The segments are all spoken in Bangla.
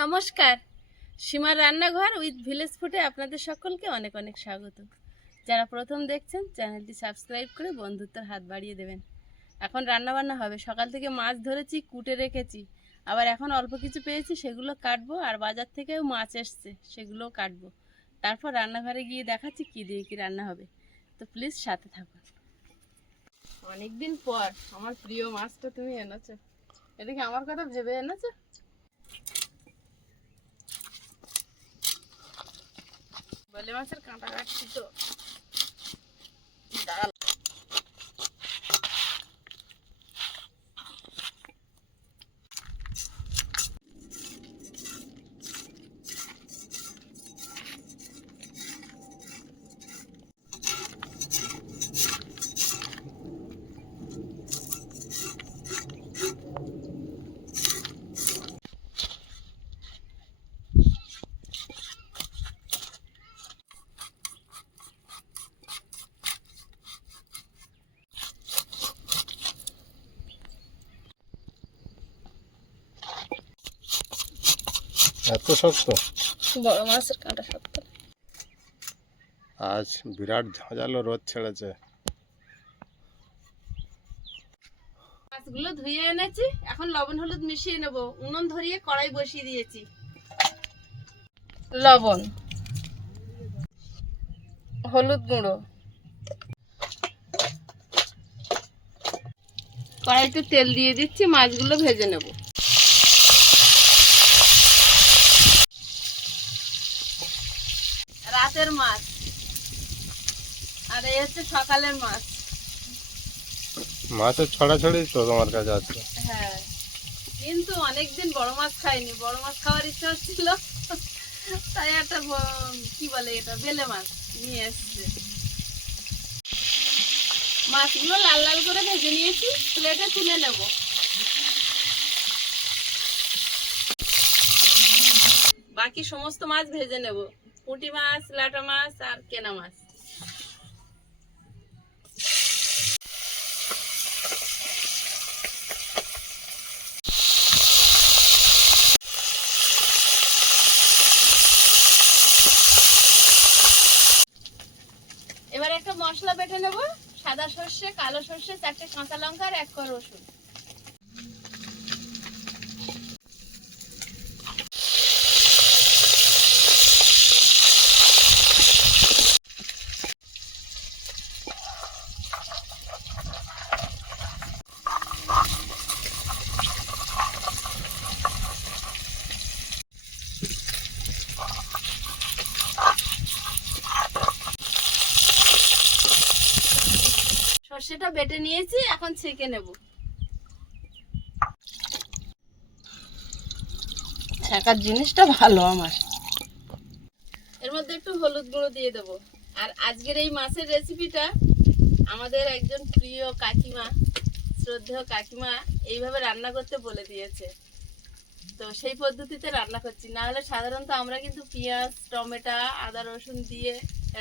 নমস্কার। সীমার রান্নাঘর উইথ ভিলেজ ফুটে আপনাদের সকলকে অনেক অনেক স্বাগত। যারা প্রথম দেখছেন, চ্যানেলটি সাবস্ক্রাইব করে বন্ধুত্বের হাত বাড়িয়ে দেবেন। এখন রান্না বান্না হবে। সকাল থেকে মাছ ধরেছি, কুটে রেখেছি। আবার এখন অল্প কিছু পেয়েছি, সেগুলো কাটবো আর বাজার থেকেও মাছ এসছে, সেগুলোও কাটবো। তারপর রান্নাঘরে গিয়ে দেখাচ্ছি কী দিয়ে কী রান্না হবে। তো প্লিজ সাথে থাকুন। অনেকদিন পর, আমার প্রিয় মাছটা তুমি এনেছো। এটা কি আমার কথা ভেবে এনেছো? বলে মাছের কাঁটা কাটছি তো। ডাল এত শক্ত? বড় মাছের কাঁটা শক্ত। আজ বিরাট ঝাঁঝালো রোদ ছেড়েছে। মাছগুলো ধুয়ে এনেছি এখন লবণ হলুদ মিশিয়ে নেব। উনুন ধরিয়ে কড়াই বসিয়ে দিয়েছি। লবণ হলুদ গুঁড়ো। কড়াইতে তেল দিয়ে দিচ্ছি মাছগুলো ভেজে নেব। মাছ। আর এই হচ্ছে সকালের মাছ। মাছের ছড়াছড়ি তো তোমার কাছে আছে। হ্যাঁ। কিন্তু অনেকদিন বড় মাছ খাইনি। বড় মাছ খাওয়ার ইচ্ছা হচ্ছিল। তাই একটা কি বলে এটা বেলে মাছ নিয়ে এসছে। মাছগুলো লাল লাল করে ভেজে নিয়েছি প্লেটে তুলে নেব। বাকি সমস্ত মাছ ভেজে নেব। পুঁটি মাছ, লাটা মাছ আর কেনা মাছ। এবার একটা মশলা বেটে নেব। সাদা সর্ষে, কালো সর্ষে, চারটে কাঁচা লঙ্কা আর এক কর রসুন। সর্ষেটা বেটে নিয়েছি এখন ছেঁকে নেব। ছেঁকার জিনিসটা ভালো আমার। এর মধ্যে একটু হলুদ গুঁড়ো দিয়ে দেব। আর আজকের এই মাছের রেসিপিটা আমাদের একজন প্রিয় কাকিমা শ্রদ্ধেয় কাকিমা এইভাবে রান্না করতে বলে দিয়েছে। তো সেই পদ্ধতিতে রান্না করছি। না হলে সাধারণত আমরা কিন্তু পেঁয়াজ টমেটো আদা রসুন দিয়ে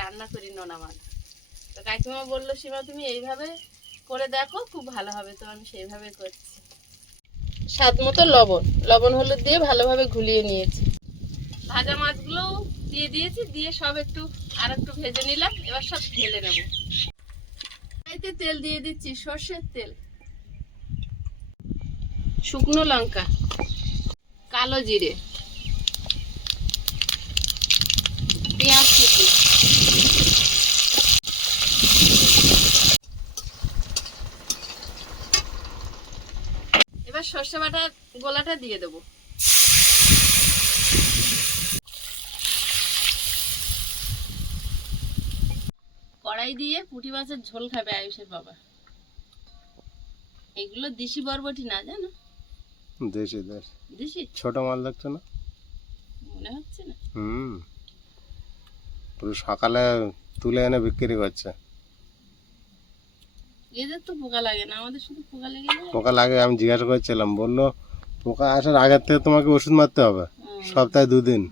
রান্না করি নোনা মাছ। তো কাকিমা বলল সীমা তুমি এইভাবে করে দেখো খুব ভালো হবে। তো আমি সেইভাবে করছি। স্বাদ মতো লবণ। লবণ হলুদ দিয়ে ভালোভাবে ঘুলিয়ে নিয়েছি। ভাজা মাছগুলো দিয়ে দিয়েছি দিয়ে সব একটু আর একটু ভেজে নিলাম এবার সব ঢেলে নেব। এতে তেল দিয়ে দিচ্ছি সর্ষের তেল। শুকনো লঙ্কা কালো জিরে পেঁয়াজ কুচি এবার সর্ষে বাটা গোলাটা দিয়ে দেবো। কড়াই দিয়ে পুঁটি মাছের ঝোল খাবে আয়ুষের বাবা। এগুলো দেশি বরবটি না জানো? দেশি দেশ। দেশি? ছোট মাল দেখছ না? মনে হচ্ছে না। হুম। পুরো সকালে তুলে এনে বিক্রি করছে। এদের তো পোকা লাগে না আমাদের শুধু পোকা লেগে পোকা লাগে আমি জিজ্ঞাসা করছিলাম বলল পোকা আসার আগের থেকে তোমাকে ওষুধ মারতে হবে। সপ্তাহে দুদিন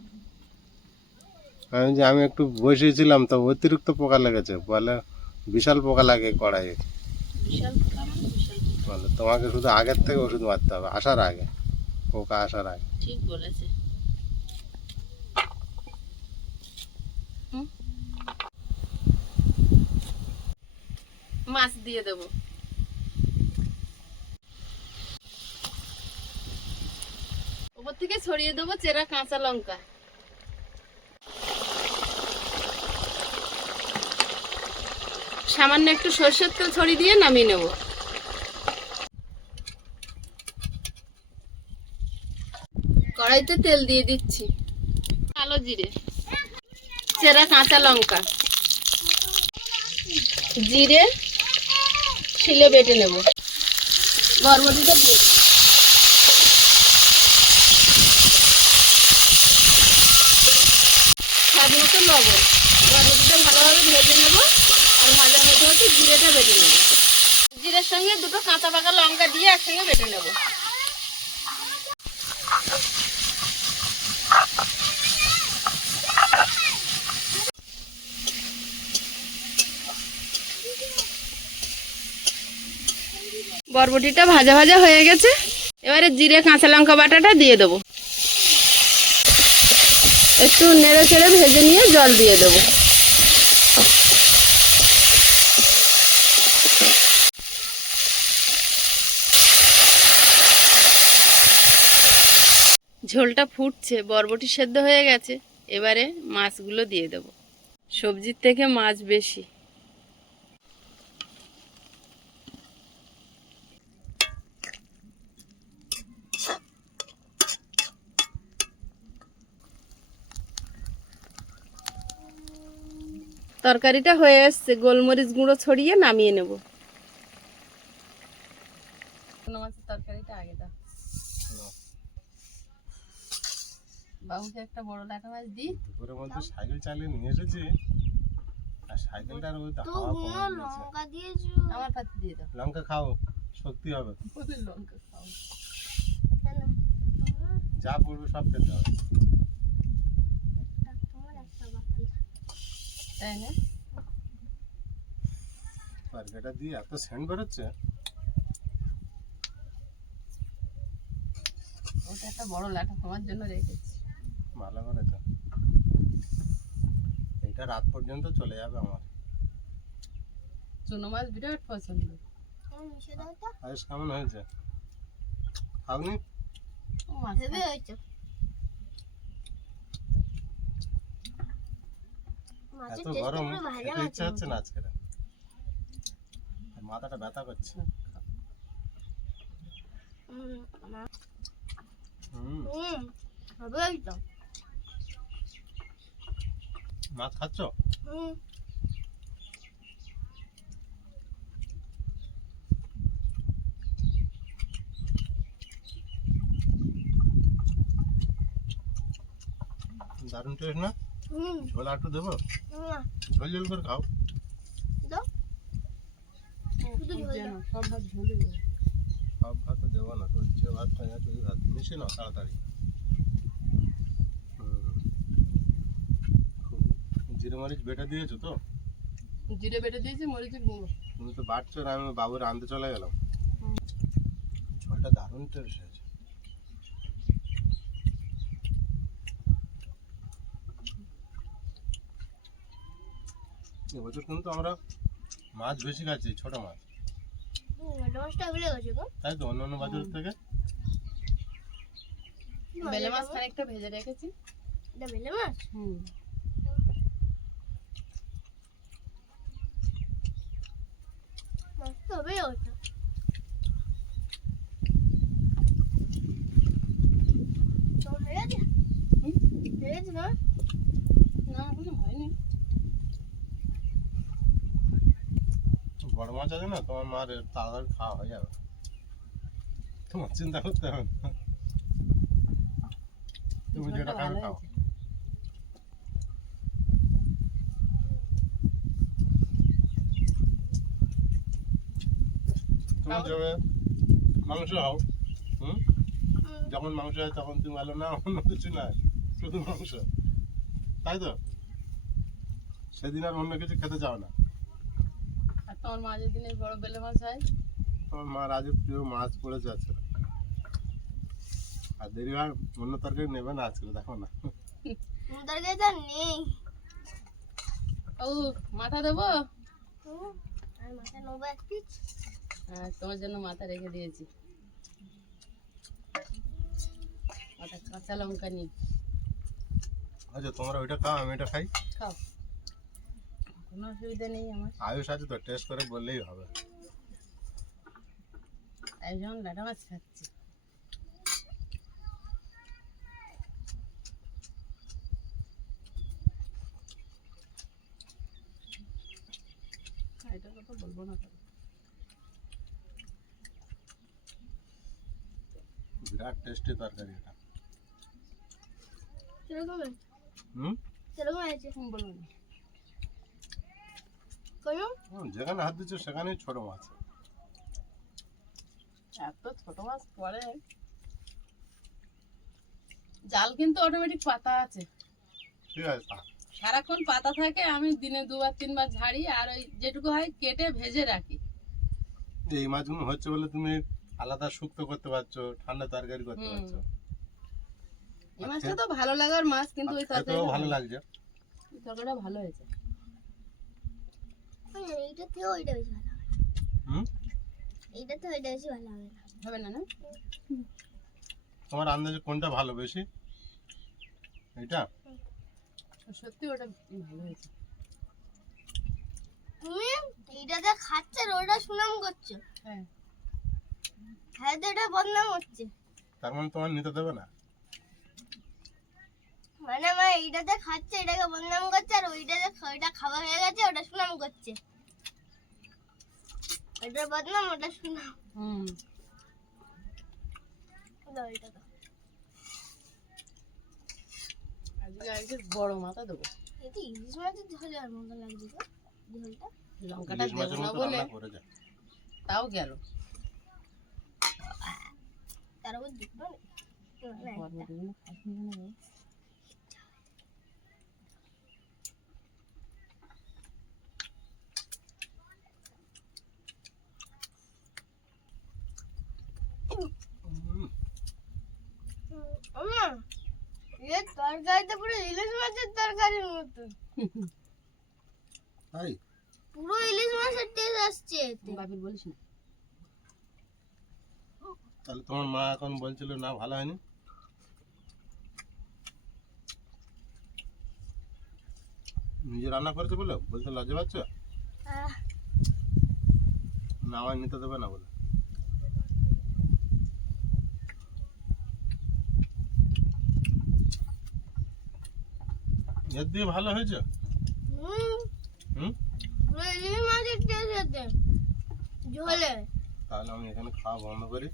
আমি যে আমি একটু বসেছিলাম তো অতিরিক্ত পোকা লেগেছে বলে বিশাল পোকা লাগে কড়াইয়ে মানে। বলে তোমাকে শুধু আগের থেকে ওষুধ মারতে হবে আসার আগে পোকা আসার আগে ঠিক বলেছে মাছ দিয়ে দেব। উপর থেকে ছড়িয়ে দেবো চেরা কাঁচা লঙ্কা। সামান্য একটু সর্ষের তেল ছড়িয়ে দিয়ে নামিয়ে নেব। কড়াইতে তেল দিয়ে দিচ্ছি। কালো জিরে। চেরা কাঁচা লঙ্কা। জিরে শিলে বেটে নেব। বরবটিটা দিয়ে স্বাদ মতো ভালোভাবে ভেজে নেব আর ভাজার মতো হচ্ছে জিরেটা বেটে নেব। জিরের সঙ্গে দুটো কাঁচা পাকা লঙ্কা দিয়ে একসঙ্গে বেটে নেব। বরবটিটা ভাজা ভাজা হয়ে গেছে। এবারে জিরে, কাঁচা লঙ্কা বাটাটা দিয়ে দেবো। একটু নেড়ে চেড়ে ভেজে নিয়ে জল দিয়ে দেবো। ঝোলটা ফুটছে, বরবটি সেদ্ধ হয়ে গেছে। এবারে মাছগুলো দিয়ে দেবো। সবজির থেকে মাছ বেশি। তরকারিটা হয়ে এসছে। গোলমরিচ গুঁড়ো ছড়িয়ে নামিয়ে নেব। মাছের তরকারিটা আগে দাও। বাবুকে একটা বড় লাটা মাছ দুপুরের মধ্যে সাইকেল চালিয়ে নিয়ে এসেছি। আর সাইকেলটার ওই হাওয়া কমে গিয়েছে। আমার পাতে দিয়ে দাও। লঙ্কা খাও শক্তি হবে। লঙ্কা খাও। যা পড়বে সব খেতে হবে। তাই না? তরকারিটা দিয়ে এত সেন্ট বেরোচ্ছে? ওটা একটা বড় লাটা তোমার জন্য রেখেছি। ভালো করেছে। এইটা রাত পর্যন্ত চলে যাবে আমার। চুনো মাছ বিরাট পছন্দ। আয়ুষ কেমন হয়েছে? ও মাছ খায়। এত গরম খেতে ইচ্ছা হচ্ছে না আজকে। মাথাটা ব্যথা করছে। মাছ খাচ্ছ? দারুণ টেস্ট না? ঝোল একটু দেবো? ঝোল ঝোল করে খাও। যেন সব ভাত ঝুলে যায়। সব ভাত তো দেবো না তোর যে ভাত খাই তুই ভাত মিশে নাও তাড়াতাড়ি। হুম। জিরে মরিচ বেটে দিয়েছ তো? জিরে বেটে দিয়েছি মরিচের গুঁড়ো। তুমি তো বাড়ছো না আমি বাবুর আনতে চলে গেলাম। ঝোলটা দারুণ টেস্ট হয়েছে। এবছর কিন্তু আমরা মাছ বেশি খাচ্ছি ছোট মাছ। তাই তো অন্য অন্য বাজারের থেকে? বেলে মাছ খানিকটা ভেজে রেখেছি। হুম। না এখনও হয়নি বড় মাছ আছে না তোমার মার তাড়াতাড়ি খাওয়া হয়ে যাবে। তোমার চিন্তা করতে হবে না। তুমি যেটা খাবে খাও। হয়েছে। তুমি যাবে মাংস হও হুম? যখন মাংস হয় তখন তুমি ভালো না অন্য কিছু না শুধু মাংস। তাই তো? সেদিন আর অন্য কিছু খেতে চাও না। আর তোমার মাঝের দিনে বড় বেলে মাছ হয়। তোমার মার আজ প্রিয় মাছ পড়েছে আজকে। আর দেরি হয় অন্য তরকারি নেবে না আজকে দেখো না। ও মাথা দেবো? আর মাথা নেব এক পিস আর তোমার জন্য মাথা রেখে দিয়েছি। কাঁচা লঙ্কা নিয়ে। আচ্ছা তোমরা ওইটা খাও আমি এটা খাই। খাও। কোনো অসুবিধা নেই আমার। আয়ুষ আছে তো টেস্ট করে বললেই হবে। একজন ডাটা মাছ খাচ্ছি। এটা কথা বলব না তো। বিরাট টেস্টি তরকারি এটা। কীরকম? হয়েছে হুম? কীরকম হয়েছে? হুম, বলব না কোনো যেখানে হাত দিচ্ছ সেখানেই ছোট মাছ। এত ছোট মাছ পড়ে। জাল কিন্তু অটোমেটিক পাতা আছে। ঠিক আছে সারাক্ষণ পাতা থাকে আমি দিনে দুবার তিনবার ঝাড়ি আর ওই যেটুকু হয় কেটে ভেজে রাখি। এই মাছগুলো হচ্ছে বলে তুমি আলাদা শুক্তো করতে পারছ ঠান্ডা তরকারি করতে পারছ। এই মাছটা তো ভালো লাগার মাছ কিন্তু ওই আর খেতেও তরকারিটা ভালো লাগছে। তরকারিটা ভালো হয়েছে। এইটা থেকে ওইটা বেশি ভালো হুম এইটা থেকে ওইটা বেশি ভালো হবে না হবে না না? তোমার আন্দাজে কোনটা ভালো বেশি? এটা সত্যি ওটা ভালো হয়েছে। তুমি এইটাতে খাচ্ছে আর ওইটা সুনাম করছ। হ্যাঁ। হ্যাঁ তো এটা বদনাম হচ্ছে। তার মানে তোমার নিতে দেবে না? মানে আমার এইটাতে খাচ্ছে এটাকে বদনাম করছে আর ওইটাতে ওইটা খাওয়া হয়ে গেছে ওটা সুনাম করছে। ওটা বদনাম ওটা সুনাম। হুম। আজকে বড় মাথা দেবো। ইলিশ মাছের ঝোলে আর মতো লাগছে তো ঝোলটা? লঙ্কাটা দেবো না বলে। রান্না করে যায় তাও গেল। তার উপর দুটো নেই। না, একটা। বরবটিগুলো খাসনি কেন রে? হুম, হুম, ওমা, এর তরকারিটা পুরো ইলিশ মাছের তরকারির মতো। তাই? পুরো ইলিশ মাছের টেস্ট আসছে এতে। বলিস না। তাহলে তোমার মা এখন বলছিল না ভালো হয়নি? নিজে রান্না করেছে বলে? বলতে লজ্জা পাচ্ছ? না আমায় নিতে দেবে না বলে। এর দিয়ে ভালো হয়েছে? হুম, হুম? মাছের টেস্ট এতে ঝোলে। তাহলে আমি এখানে খাওয়া বন্ধ করি।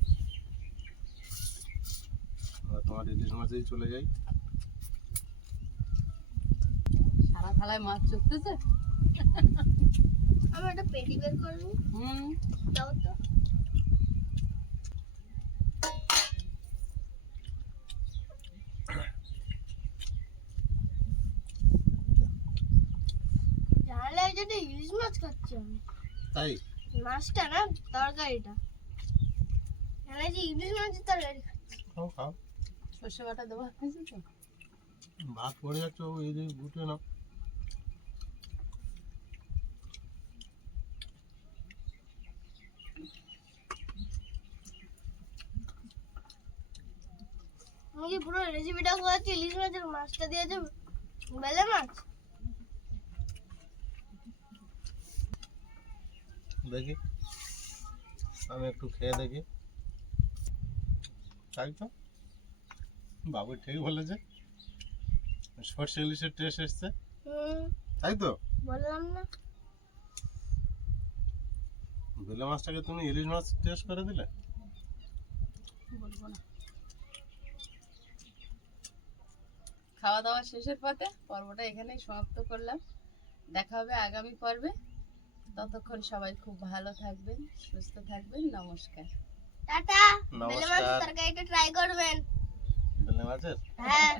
আমরা তোমার ইলিশ মাছেই চলে যাই। সারা থালায় মাছ চুকতেছে আমি একটা পেটি বের করব। হুম। দাও তো তাহলে এই যে ইলিশ মাছ খাচ্ছি আমি তাই? মাছটা না তরকারিটা। যে ইলিশ মাছের তরকারি। খাও খাও। সর্ষে বাটা দেবো। তো ভাত পড়ে যাচ্ছে ও এই যে উঠে না আমি কি পুরো রেসিপিটা করেছি ইলিশ মাছের মাছটা দিয়েছে? বেলে মাছ? দেখি। আমি একটু খেয়ে দেখি। তাই তো? বাবু ঠিক বলেছে। সর্ষে ইলিশের টেস্ট এসছে। তাই তো? বললাম না। বেলে মাছটাকে তুমি ইলিশ মাছ টেস্ট করে দিলে? বলব না। খাওয়া দাওয়া শেষের পথে পর্বটা এখানেই সমাপ্ত করলাম। দেখা হবে আগামী পর্বে। ততক্ষণ সবাই খুব ভালো থাকবেন সুস্থ থাকবেন নমস্কার। টাটা! নমস্কার। তরকারিটা ট্রাই করবেন। হ্যাঁ।